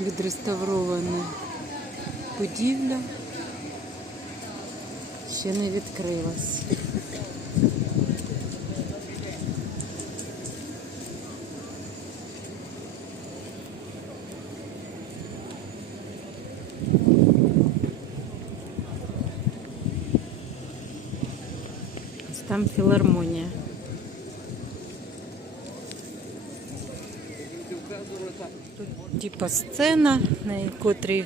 Відреставрована будівля ще не відкрилась. Там філармонія. Типа сцена, на котрій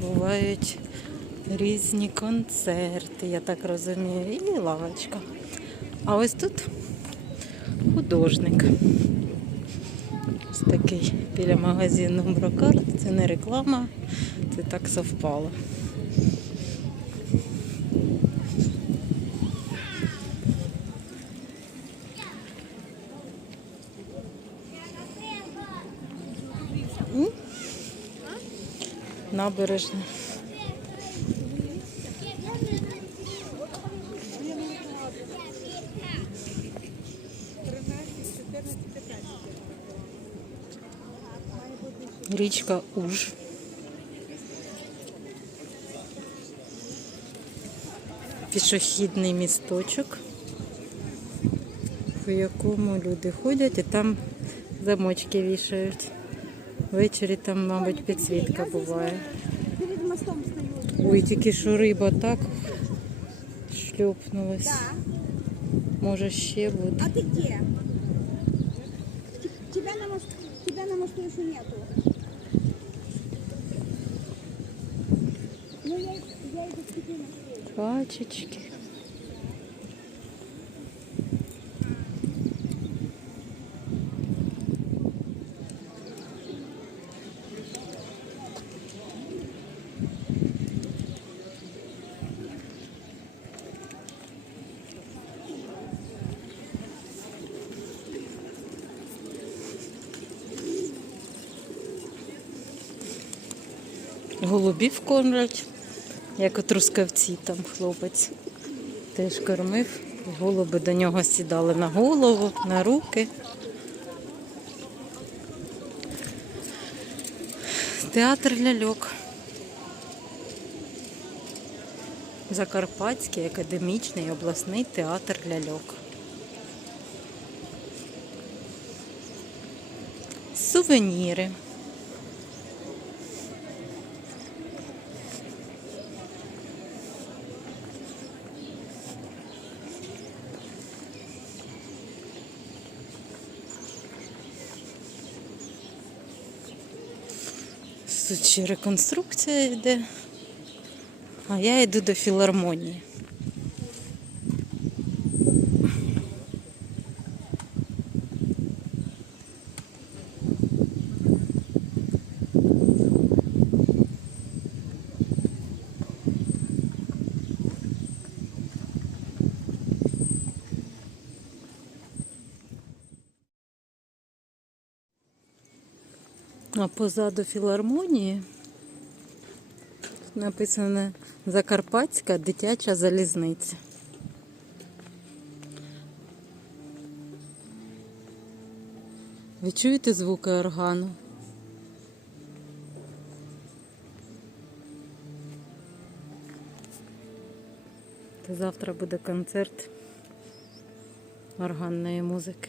бувають різні концерти, я так розумію, і лавочка. А ось тут художник. Ось такий біля магазину Брокарт. Це не реклама, це так совпало. Набережна. Річка Уж. Пішохідний місточок, по якому люди ходять і там замочки вішають. Ввечері там, мабуть, підсвітка буває. Перед мостом стою. Ой, тільки що риба так шльопнулась. Да. Може ще буде. А ты где? Тебя на мост... Тебя на мосту еще нету. Ну я, я иду к тебе Голубів кормлять, як у трускавці там хлопець теж кормив. Голуби до нього сідали на голову, на руки. Театр ляльок. Закарпатський академічний обласний театр ляльок. Сувеніри. Тут ще реконструкція йде. А я йду до філармонії. А позаду філармонії написано Закарпатська дитяча залізниця. Ви чуєте звуки органу? Завтра буде концерт органної музики.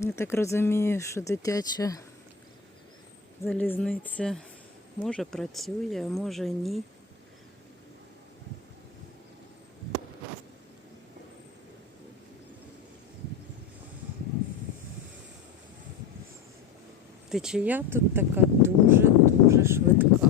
Я так розумію, що дитяча залізниця може працює, а може ні. Течія тут така дуже-дуже швидка.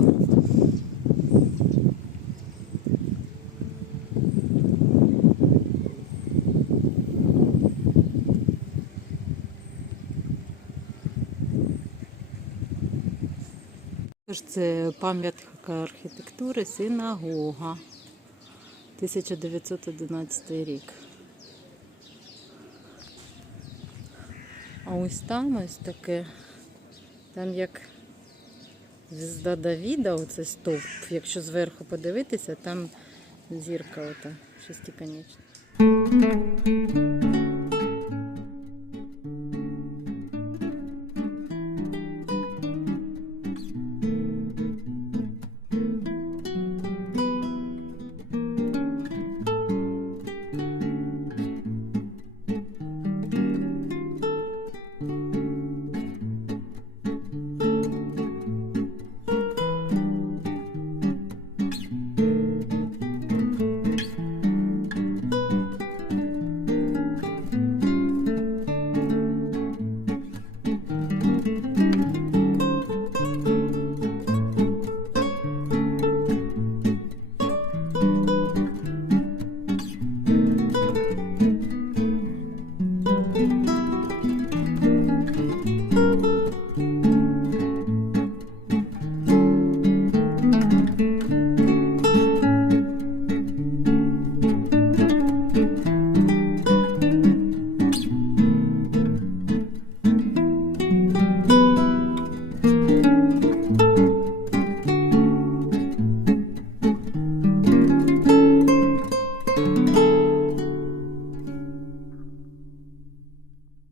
Тож Це пам'ятка архітектури синагога 1911 рік. А ось там ось таке Там як звізда Давіда, оце стовп. Якщо зверху подивитися, там зірка ота шестиконечна.